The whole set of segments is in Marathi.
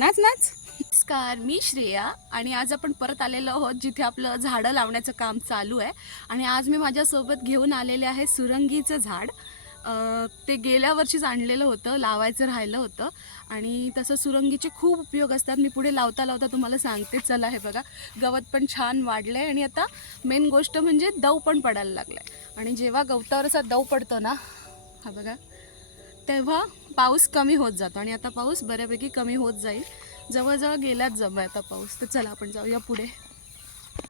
नाच नाच. नमस्कार मी श्रेया आणि आज आपण परत आलेलो आहोत जिथे आपलं झाडं लावण्याचं काम चालू आहे. आणि आज मी माझ्यासोबत घेऊन आलेले आहे सुरंगीचं झाड. ते गेल्या वर्षीच आणलेलं होतं लावायचं राहिलं होतं. आणि तसं सुरंगीचे खूप उपयोग असतात. मी पुढे लावता लावता तुम्हाला सांगते. चला हे बघा गवत पण छान वाढलं आहे आणि आता मेन गोष्ट म्हणजे दव पण पडायला लागलं आहे आणि जेव्हा गवतावर असा दव पडतो ना हा बघा तेव्हा पाऊस कमी होत जातो आणि आता पाऊस बऱ्यापैकी कमी होत जाईल. जवळजवळ गेलाच जमा आता पाऊस. तर चला आपण जाऊया पुढे.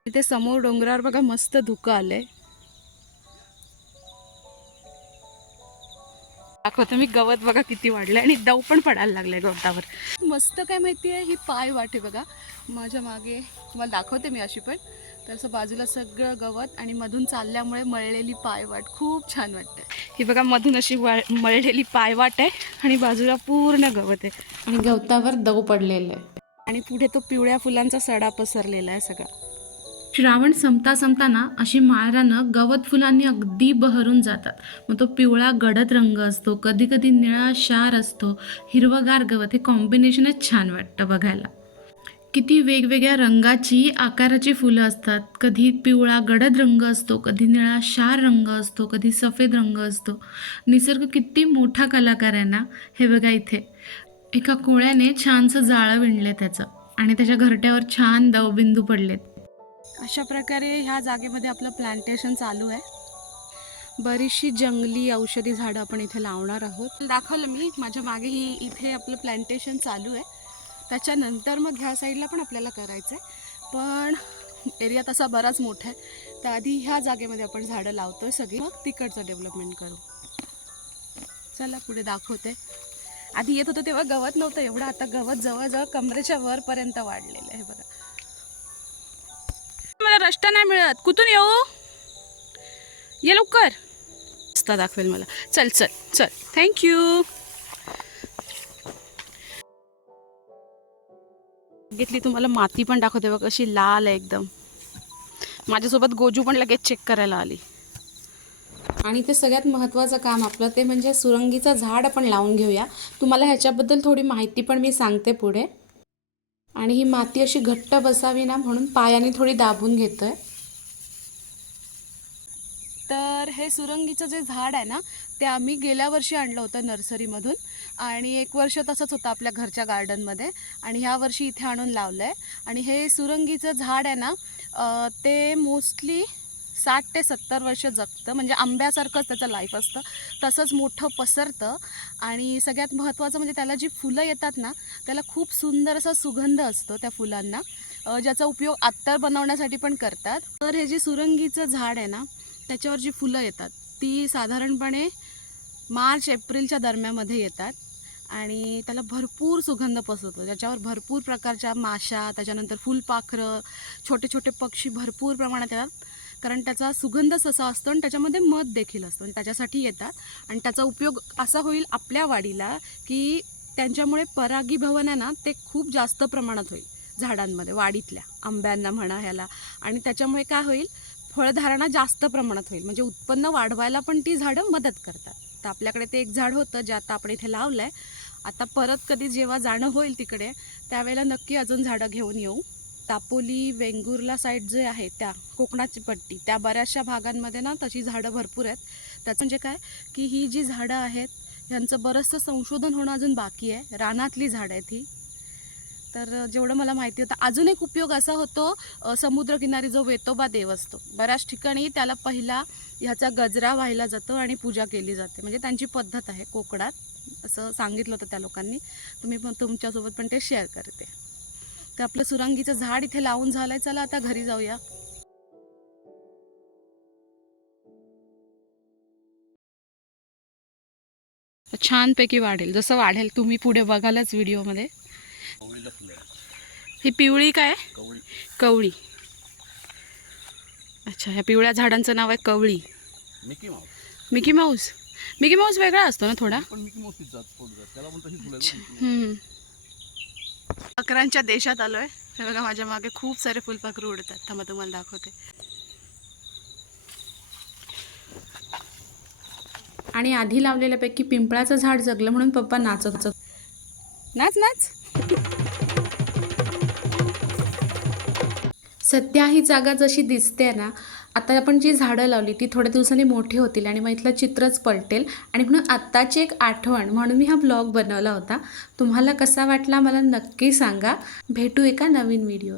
इथे समोर डोंगरावर बघा मस्त धुकं आलंय. दाखवतो मी गवत बघा किती वाढलंय आणि दव पण पडायला लागले गवतावर. मस्त काय माहिती आहे ही पाय वाटे बघा. माझ्या मागे तुम्हाला दाखवते मी अशी पण. तर असं बाजूला सगळं गवत आणि मधून चालल्यामुळे मळलेली पायवाट. खूप छान वाटते ही बघा मधून अशी मळलेली पायवाट आहे आणि बाजूला पूर्ण गवत आहे. आणि गवतावर दव पडलेलं आहे. आणि पुढे तो पिवळ्या फुलांचा सडा पसरलेला आहे सगळा. श्रावण संपता संपताना अशी माळरानं गवत फुलांनी अगदी बहरून जातात. मग तो पिवळा गडद रंग असतो कधी कधी निळा शार असतो हिरवगार गवत हे कॉम्बिनेशनच छान वाटतं बघायला. किती वेगवेगळ्या रंगाची आकाराची फुलं असतात. कधी पिवळा गडद रंग असतो कधी निळा शार रंग असतो कधी सफेद रंग असतो. निसर्ग किती मोठा कलाकार आहे ना हे बघा इथे. एका कोळ्याने छानसं जाळं विणलं त्याचं आणि त्याच्या घरट्यावर छान दवबिंदू पडलेत. अशा प्रकारे ह्या जागेमध्ये आपलं प्लांटेशन चालू आहे. बरीचशी जंगली औषधी झाडं आपण इथे लावणार आहोत. दाखवलं मी माझ्या मागे ही इथे आपलं प्लांटेशन चालू आहे. त्याच्यानंतर मग ह्या साईडला पण आपल्याला करायचं आहे पण एरिया तसा बराच मोठा आहे. तर आधी ह्या जागेमध्ये आपण झाडं लावतो आहे सगळी. मग तिकडचं डेव्हलपमेंट करू. चला पुढे दाखवते. आधी येत होतं तेव्हा गवत नव्हतं एवढं. आता गवत जवळजवळ कमरेच्या वरपर्यंत वाढलेलं आहे बघा. मला रस्ता नाही मिळत. कुठून येऊ? ये लवकर. रस्ता दाखवेल मला. चल चल चल. थँक्यू घेतली तुम्हाला माती पण दाखवते बघ अशी लाल आहे एकदम. माझ्यासोबत गोजू पण लगेच चेक करायला आली. आणि ते सगळ्यात महत्त्वाचं काम आपलं ते म्हणजे सुरंगीचं झाड आपण लावून घेऊया. तुम्हाला ह्याच्याबद्दल थोडी माहिती पण मी सांगते पुढे. आणि ही माती अशी घट्ट बसावी ना म्हणून पायाने थोडी दाबून घेतो आहे तर हे सुरंगीचं जे झाड आहे ना ते आम्ही गेल्या वर्षी आणलं होतं नर्सरीमधून. आणि एक वर्ष तसंच होतं आपल्या घरच्या गार्डनमध्ये. आणि ह्या वर्षी इथे आणून लावलं आहे आणि हे सुरंगीचं झाड आहे ना ते मोस्टली साठ ते सत्तर वर्ष जगतं. म्हणजे आंब्यासारखंच त्याचं लाईफ असतं. तसंच मोठं पसरतं. आणि सगळ्यात महत्त्वाचं म्हणजे त्याला जी फुलं येतात ना त्याला खूप सुंदर असा सुगंध असतो त्या फुलांना. ज्याचा उपयोग अत्तर बनवण्यासाठी पण करतात. तर हे जे सुरंगीचं झाड आहे ना त्याच्यावर जी फुलं येतात ती साधारणपणे मार्च एप्रिलच्या दरम्यामध्ये येतात आणि त्याला भरपूर सुगंध पसरतो. त्याच्यावर भरपूर प्रकारच्या माशा त्याच्यानंतर फुलपाखरं छोटे छोटे पक्षी भरपूर प्रमाणात येतात. कारण त्याचा सुगंधच असा असतो आणि त्याच्यामध्ये मध देखील असतो आणि त्याच्यासाठी येतात. आणि त्याचा उपयोग असा होईल आपल्या वाडीला की त्यांच्यामुळे परागीभवन आहे ना ते खूप जास्त प्रमाणात होईल झाडांमध्ये वाडीतल्या आंब्यांना म्हणा ह्याला. आणि त्याच्यामुळे काय होईल? फळधारणा जास्त प्रमाणात होईल. म्हणजे उत्पन्न वाढवायला पण ती झाडं मदत करतात. तर आपल्याकडे ते एक झाड होतं जे आता आपण इथे लावलं आहे आता परत कधी जेव्हा जाणं होईल तिकडे त्यावेळेला नक्की अजून झाडं घेऊन येऊ. तापोली वेंगुर्ला साईड जे आहे त्या कोकणाची पट्टी त्या बऱ्याचशा भागांमध्ये ना तशी झाडं भरपूर आहेत. त्याचं म्हणजे काय? की ही जी झाडं आहेत ह्यांचं बरंचसं संशोधन होणं अजून बाकी आहे. रानातली झाडं आहेत ही. तर जेवढं मला माहिती होतं अजून एक उपयोग असा होतो समुद्रकिनारी जो वेतोबा देव असतो. बऱ्याच ठिकाणी त्याला पहिला ह्याचा गजरा व्हायला जातो आणि पूजा केली जाते. म्हणजे त्यांची पद्धत आहे कोकणात. असं सांगितलं होतं त्या लोकांनी. तुम्ही पण तुमच्यासोबत पण ते शेअर करते. तर आपलं सुरंगीचं झाड इथे लावून झालंय. चला आता घरी जाऊया. छानपैकी वाढेल. जसं वाढेल तुम्ही पुढे बघालच व्हिडिओमध्ये ही पिवळी काय? कवळी. अच्छा ह्या पिवळ्या झाडांचं नाव आहे कवळी. Mickey Mouse Mickey Mouse Mickey Mouse वेगळा असतो ना थोडा. पाखरांच्या देशात आलोय. हे बघा माझ्या मागे खूप सारे फुलपाखरू उडतात. थांबा तुम्हाला दाखवते. आणि आधी लावलेल्यापैकी पिंपळाचं झाड जगलं म्हणून पप्पा नाचत. नाच नाच. सध्या ही जागा जशी दिसते ना आता आपण जी झाडं लावली ती थोड्या दिवसांनी मोठी होतील आणि मग इथलं चित्रच पलटेल. आणि म्हणून आत्ताची एक आठवण म्हणून मी हा ब्लॉग बनवला होता. तुम्हाला कसा वाटला मला नक्की सांगा. भेटू एका नवीन व्हिडिओ